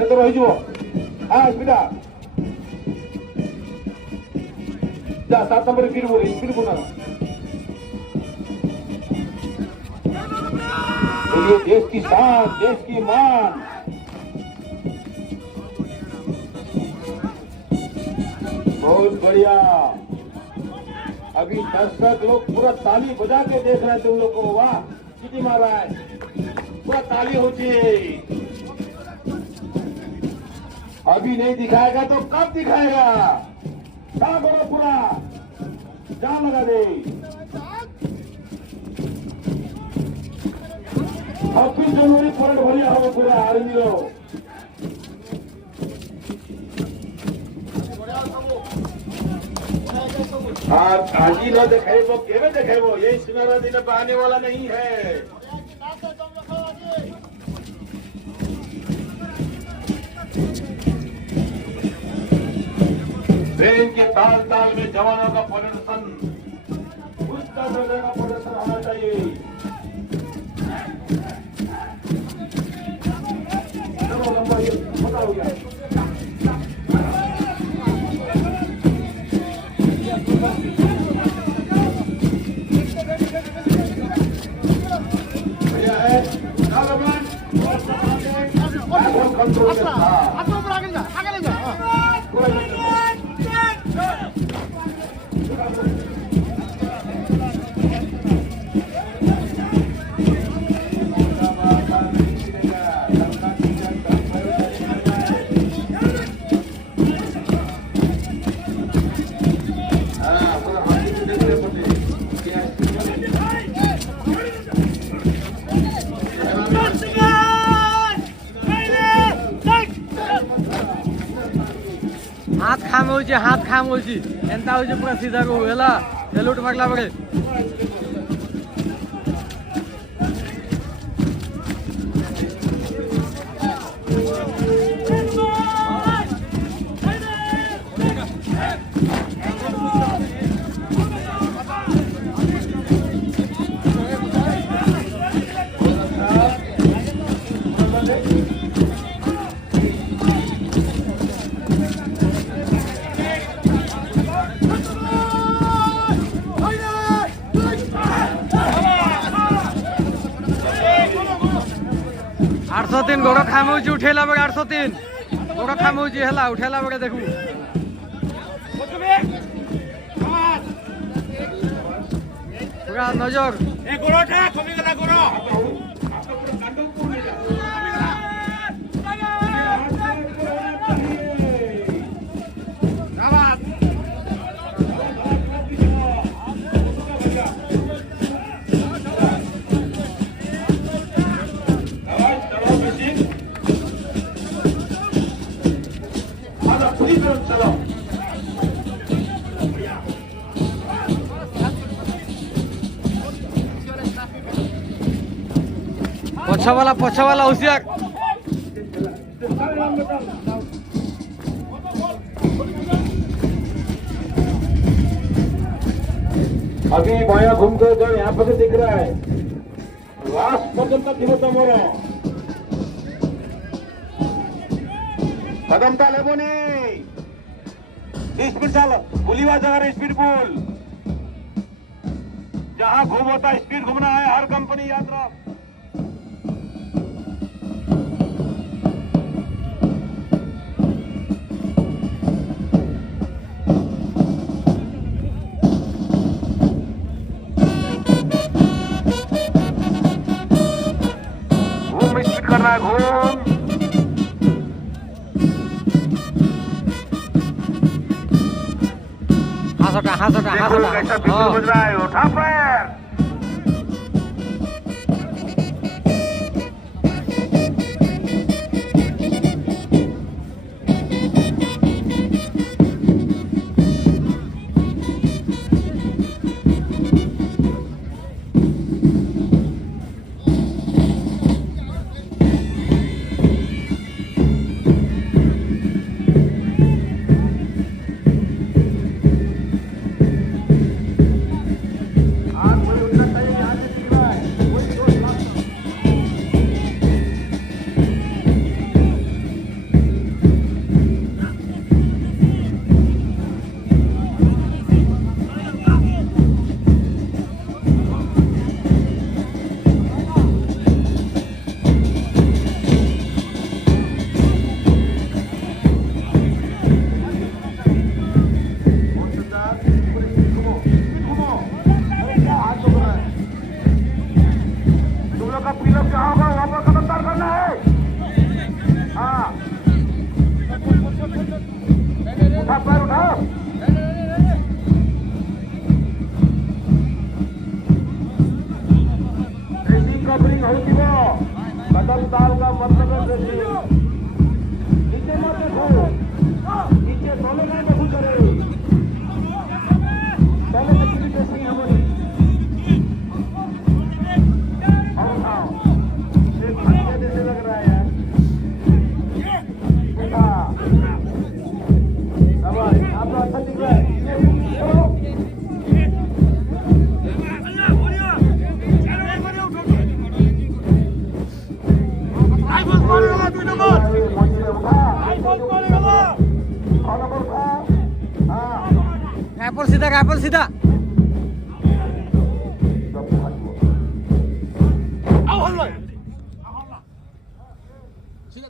नहीं तो रही जुओ हाँ बेटा जा 7 नंबर स्पीड बोलना ये देश की शान देश की मान बहुत बढ़िया अभी दर्शक लोग पूरा ताली बजा के देख रहे थे उन लोग को वाह कितनी मार रहा है पूरा ताली होती है अभी नहीं दिखाएगा तो कब दिखाएगा क्या करो पूरा जान लगा दे 26 जनवरी परेड बढ़िया हो पूरा आर्मी लोग आज ही न देखेबो केवे देखेबो ये सुनहरा दिन आने वाला नहीं है ट्रेन के ताल ताल में जवानों का प्रदर्शन उस तरह का प्रदर्शन होना चाहिए चलो नंबर ये पता हो गया हाथ खाम होची एंता होची पूरा सीधा को हेला हेलुट मागला बगे तीन गोड़ खामुची उठेला बगे 803 गोड़ खामुची हेला उठेला बगे देखू पूरा नजर ए गोड़ उठा कमी गला गोड़ पछा वाला होशियार अभी बाया घूम कर जो यहाँ पर दिख रहा है लास्ट पर्यंत थी तमोर कदम ता लेबो स्पीड चाल बुलीवा जगह स्पीड बोल जहाँ घूम होता स्पीड घूमना है हर कंपनी यात्रा करना घूम कैसा बिल्कुल बज रहा है उठा पैर মসজিদে উঠা কত বলখা গায়ে পড় সিধা